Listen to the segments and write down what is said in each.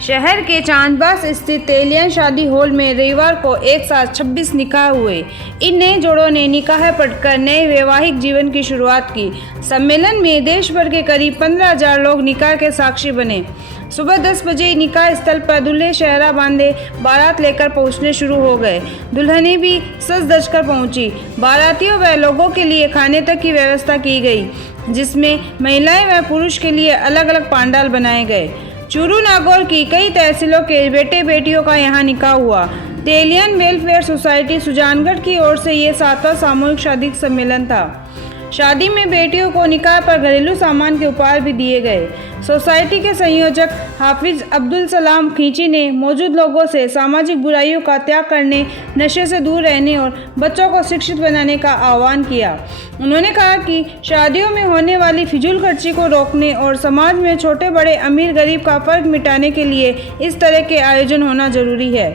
शहर के चांदबाग स्थित तेलियन शादी हॉल में रविवार को एक साथ 26 निकाह हुए। इन नए जोड़ों ने निकाह पढ़कर नए वैवाहिक जीवन की शुरुआत की। सम्मेलन में देश भर के करीब 15,000 लोग निकाह के साक्षी बने। सुबह 10 बजे निकाह स्थल पर दूल्हे शहरा बांधे बारात लेकर पहुंचने शुरू हो गए। दुल्हनें भी सज धज कर पहुंची। बारातियों व लोगों के लिए खाने तक की व्यवस्था की गई, जिसमें महिलाएं व पुरुष के लिए अलग अलग पांडाल बनाए गए। चूरू नागौर की कई तहसीलों के बेटे बेटियों का यहाँ निकाह हुआ। तेलियन वेलफेयर सोसाइटी सुजानगढ़ की ओर से ये 7वां सामूहिक शादी सम्मेलन था। शादी में बेटियों को निकाह पर घरेलू सामान के उपहार भी दिए गए। सोसाइटी के संयोजक हाफिज अब्दुल सलाम खींची ने मौजूद लोगों से सामाजिक बुराइयों का त्याग करने, नशे से दूर रहने और बच्चों को शिक्षित बनाने का आह्वान किया। उन्होंने कहा कि शादियों में होने वाली फिजूल खर्ची को रोकने और समाज में छोटे बड़े अमीर गरीब का फर्क मिटाने के लिए इस तरह के आयोजन होना जरूरी है।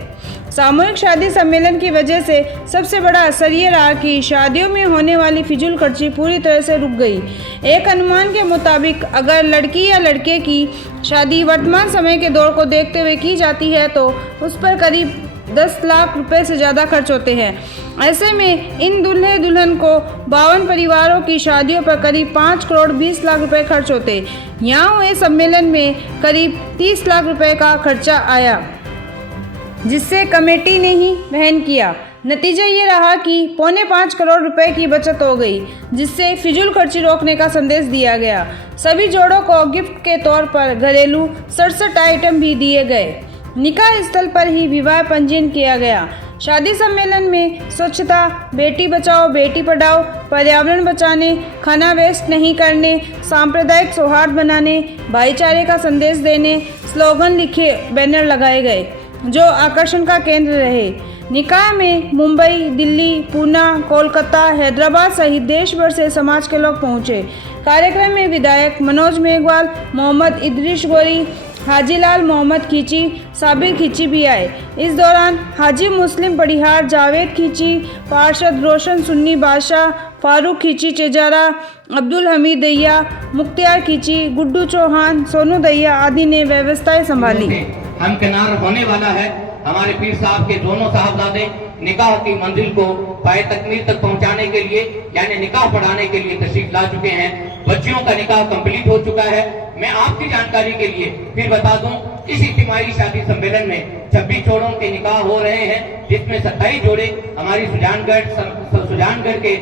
सामूहिक शादी सम्मेलन की वजह से सबसे बड़ा असर ये रहा कि शादियों में होने वाली फिजूल खर्ची पूरी तरह से रुक गई। एक अनुमान के मुताबिक अगर लड़की या लड़के की शादी वर्तमान समय के दौर को देखते हुए की जाती है तो उस पर करीब 10 लाख रुपए से ज़्यादा खर्च होते हैं। ऐसे में इन दूल्हे दुल्हन को 52 परिवारों की शादियों पर करीब 5 करोड़ 20 लाख रुपए खर्च होते। यहाँ हुए सम्मेलन में करीब 30 लाख रुपए का खर्चा आया, जिससे कमेटी ने ही वहन किया। नतीजा ये रहा कि 4.25 करोड़ रुपए की बचत हो गई, जिससे फिजूल खर्ची रोकने का संदेश दिया गया। सभी जोड़ों को गिफ्ट के तौर पर घरेलू 67 आइटम भी दिए गए। निकाह स्थल पर ही विवाह पंजीयन किया गया। शादी सम्मेलन में स्वच्छता, बेटी बचाओ बेटी पढ़ाओ, पर्यावरण बचाने, खाना वेस्ट नहीं करने, सांप्रदायिक सौहार्द बनाने, भाईचारे का संदेश देने स्लोगन लिखे बैनर लगाए गए, जो आकर्षण का केंद्र रहे। निकाह में मुंबई, दिल्ली, पूना, कोलकाता, हैदराबाद सहित देश भर से समाज के लोग पहुंचे। कार्यक्रम में विधायक मनोज मेघवाल, मोहम्मद इदरीश गोरी, हाजीलाल मोहम्मद खींची, साबिर खींची भी आए। इस दौरान हाजी मुस्लिम पढ़िहार, जावेद खींची, पार्षद रोशन सुन्नी बादशाह, फारूक खींची चेजारा, अब्दुल हमीद दैया, मुख्तियार खींची, गुड्डू चौहान, सोनू दैया आदि ने व्यवस्थाएं संभाली। हमकिनार होने वाला है। हमारे पीर साहब के दोनों साहबजादे निकाह की मंजिल को पाए तकमील तक पहुंचाने के लिए यानी निकाह पढ़ाने के लिए तशरीफ ला चुके हैं। बच्चियों का निकाह कंप्लीट हो चुका है। मैं आपकी जानकारी के लिए फिर बता दूं, इस इज्तिमाई शादी सम्मेलन में 26 जोड़ों के निकाह हो रहे हैं, जिसमें 27 जोड़े हमारी सुजानगढ़ के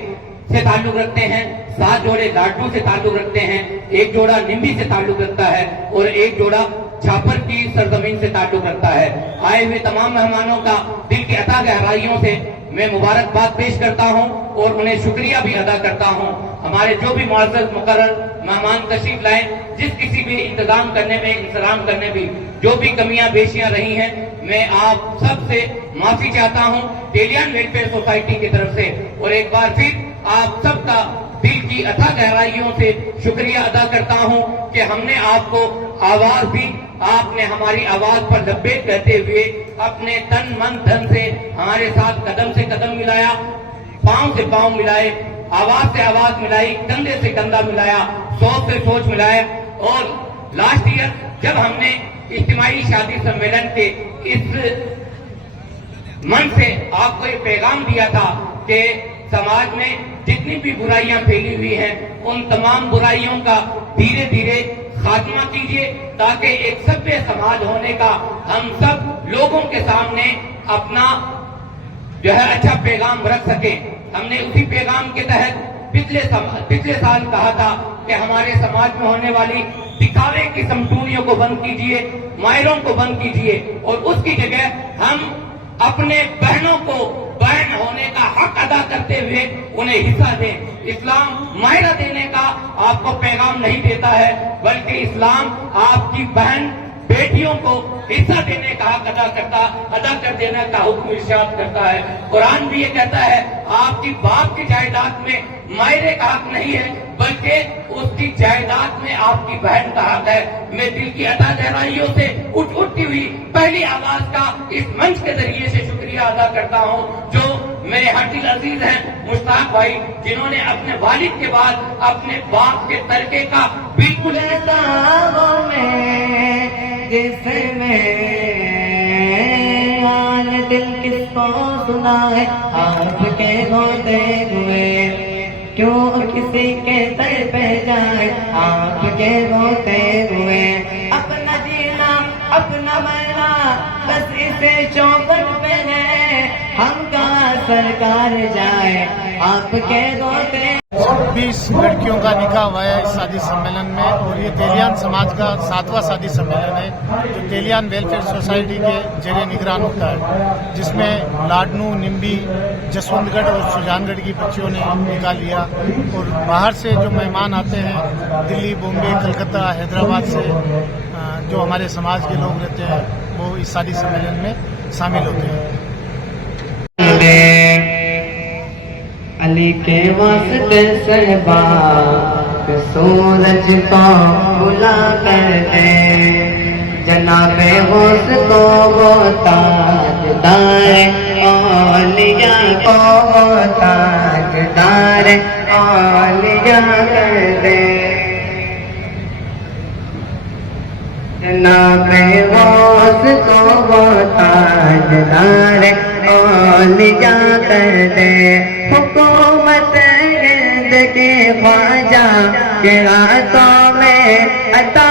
से ताल्लुक रखते हैं, 7 जोड़े लाडू से ताल्लुक रखते हैं, 1 जोड़ा निम्बी से ताल्लुक रखता है और 1 जोड़ा छापर की सरजमीन से ताल्लुक रखता है। आए हुए तमाम मेहमानों का दिल की अता गहराइयों से मैं मुबारकबाद पेश करता हूं और उन्हें शुक्रिया भी अदा करता हूं। हमारे जो भी मुअज़्ज़ज़ मुकर्रर मेहमान तशरीफ लाए, जिस किसी भी इंतजाम करने में जो भी कमियां बेशियां रही हैं, मैं आप सबसे माफी चाहता हूं तेलियन वेलफेयर सोसाइटी की तरफ से। और एक बार फिर आप सबका दिल की अथा गहराइयों से शुक्रिया अदा करता हूं कि हमने आपको आवाज दी, आपने हमारी आवाज पर लब्बैक कहते हुए अपने तन मन धन से हमारे साथ कदम से कदम मिलाया, पांव से पांव मिलाए, आवाज से आवाज मिलाई, कंधे से कंधा मिलाया, सोच से सोच मिलाए। और लास्ट ईयर जब हमने इज्तिमाई शादी सम्मेलन के इस मन से आपको ये पैगाम दिया था कि समाज में जितनी भी बुराइयां फैली हुई हैं, उन तमाम बुराइयों का धीरे धीरे खात्मा कीजिए, ताकि एक सभ्य समाज होने का हम सब लोगों के सामने अपना जो है अच्छा पैगाम रख सके। हमने उसी पैगाम के तहत पिछले साल कहा था कि हमारे समाज में होने वाली दिखावे की समटूनियों को बंद कीजिए, मायरों को बंद कीजिए और उसकी जगह हम अपने बहनों को बहन होने का हक अदा करते हुए उन्हें हिस्सा दें। इस्लाम मायरा देने का आपको पैगाम नहीं देता है, बल्कि इस्लाम आपकी बहन बेटियों को हिस्सा देने का हक अदा कर देने का हुक्म इरशाद करता है। कुरान भी ये कहता है आपकी बाप की जायदाद में मायरे का हक नहीं है, बल्कि उसकी जायदाद में आपकी बहन का हक है। मैं दिल की अता गहराइयों से उठती हुई पहली आवाज का इस मंच के जरिए से शुक्रिया अदा करता हूं, जो मेरे हटिल अजीज हैं मुश्ताक भाई, जिन्होंने अपने वालिद के बाद अपने बाप के तरीके का बिल्कुल जिसमें हाल दिल किसको सुनाए आपके होते हुए, क्यों किसी के सर पे जाए आपके होते हुए। अपना जीना अपना मरना बस इसे चौखट पे है, हम कहाँ सरकार जाए आपके होते। 26 लड़कियों का निकाह हुआ है इस शादी सम्मेलन में, और ये तेलियान समाज का 7वां शादी सम्मेलन है जो तेलियान वेलफेयर सोसाइटी के जेरे निगरान होता है, जिसमें लाडनू, निम्बी, जसवंतगढ़ और सुजानगढ़ की बच्चियों ने निकाह लिया। और बाहर से जो मेहमान आते हैं दिल्ली, बॉम्बे, कलकत्ता, हैदराबाद से जो हमारे समाज के लोग रहते हैं वो इस शादी सम्मेलन में शामिल होते हैं। अली के वास्ते सहबा सूरज को बुला कर दे, जनाबे होश को वो ताजदार औलिया को वो ताजदार औलिया कर दे। जनाबे होश को वो ताजदार औलिया कर दे। हुकूमत हिंद के ख्वाजा के रातों में अता